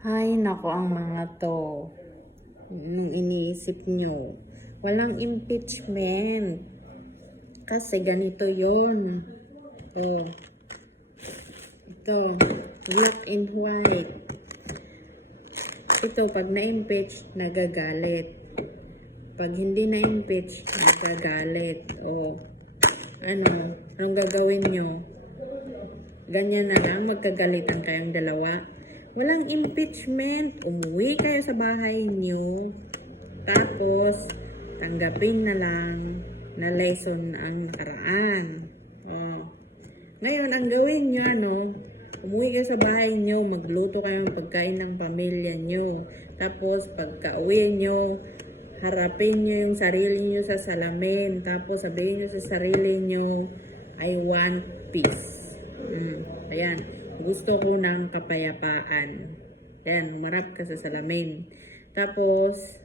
Hay nako ang mga to. Nung iniisip nyo, walang impeachment. Kasi ganito yon. Oh, ito, black and white. Ito, pag na-impeach, nagagalit. Pag hindi na-impeach, nagagalit. Oh, anong gagawin nyo? Ganyan na lang, magkagalitan kayong dalawa. Walang impeachment. Umuwi kayo sa bahay nyo. Tapos, tanggapin na lang na lesson ang nakaraan. Oh. Ngayon, ang gawin nyo, umuwi kayo sa bahay nyo, magluto kayo ng pagkain ng pamilya nyo. Tapos, pagka-uwi nyo, harapin nyo yung sarili nyo sa salamin. Tapos, sabihin nyo sa sarili nyo, I want peace. Ayan. Gusto ko ng kapayapaan. Ayan, marap ka sa salamin. Tapos,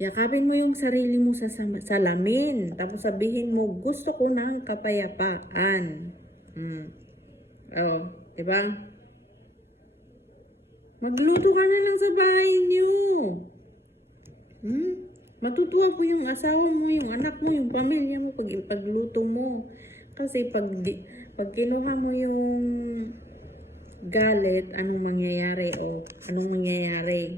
yakapin mo yung sarili mo sa salamin. Tapos sabihin mo, gusto ko ng kapayapaan. Oh, diba? Magluto ka na lang sa bahay niyo. Matutuwa po yung asawa mo, yung anak mo, yung pamilya mo pag ipagluto mo. Kasi pag kinuha mo yung galit, anong mangyayari? Anong mangyayari?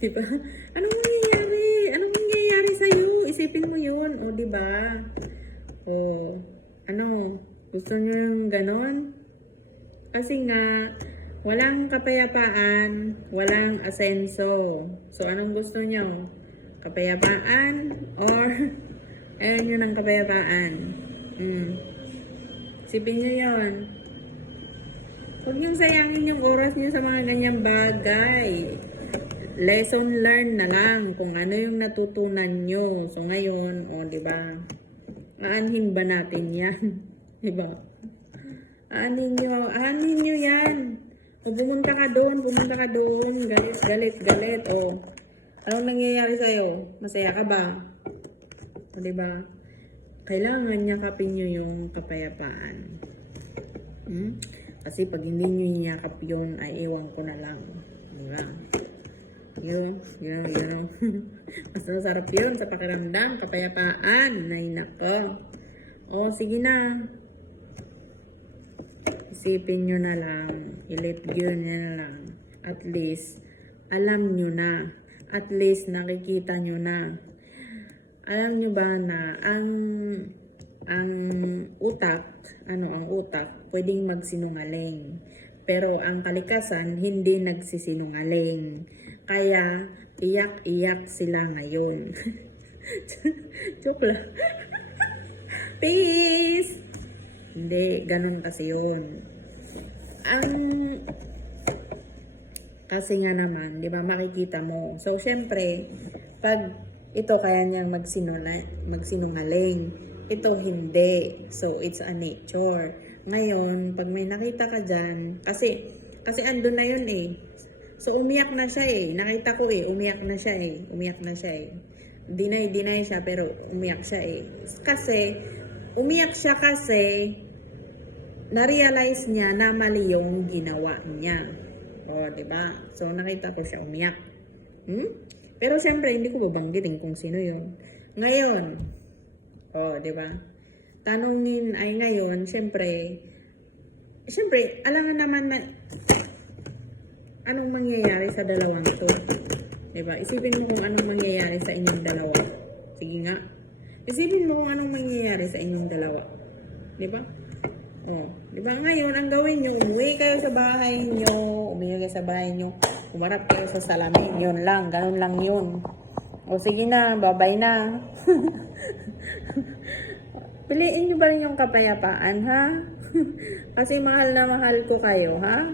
Diba? Anong mangyayari? Anong mangyayari sa'yo? Isipin mo yun, diba? Gusto nyo yung ganon? Kasi nga, walang kapayapaan, walang asenso. So, anong gusto nyo? Kapayapaan? Or ayaw nyo ng kapayapaan? Isipin nyo yun. Huwag niyong sayangin yung oras niyo sa mga ganyang bagay. Lesson learned na lang kung ano yung natutunan nyo. So ngayon, diba? Aanhin ba natin yan? Diba? Aanhin nyo yan. Pumunta ka doon. Galit. Anong nangyayari sa'yo? Masaya ka ba? Diba? Kailangan yakapin nyo yung kapayapaan. Kasi pag hindi nyo niyakap yun, ay ewan ko na lang. Diba? Yun. Mas masarap yun sa pakiramdam, kapayapaan. Ay nako. Sige na. Isipin nyo na lang. I-let go nyo na lang. At least, alam nyo na. At least, nakikita nyo na. Alam nyo ba na ang utak, ang utak, pwedeng magsinungaling. Pero ang kalikasan, hindi nagsisinungaling. Kaya, iyak-iyak sila ngayon. Joke lang. Peace! Hindi, ganun kasi yun. Kasi nga naman, di ba, makikita mo. So, syempre, pag ito kaya niyang magsinungaling, ito hindi. So, it's a nature. Ngayon, pag may nakita ka dyan, kasi andun na yun So, umiyak na siya Nakita ko umiyak na siya Deny siya, pero umiyak siya Umiyak siya kasi na-realize niya na mali yung ginawa niya. Diba? So, nakita ko siya umiyak. Pero siyempre, hindi ko babanggitin kung sino yun. Ngayon, diba? Tanungin ay ngayon, siyempre, alam na naman na anong mangyayari sa dalawang to. Diba? Isipin mo kung anong mangyayari sa inyong dalawa. Sige nga. Isipin mo kung anong mangyayari sa inyong dalawa. Diba? Diba? Ngayon, ang gawin nyo, umuwi kayo sa bahay nyo, umarap kayo sa salamin, yun lang, ganun lang yun. Sige na, bye-bye na. Piliin nyo ba rin yung kapayapaan, ha? Kasi mahal na mahal ko kayo, ha?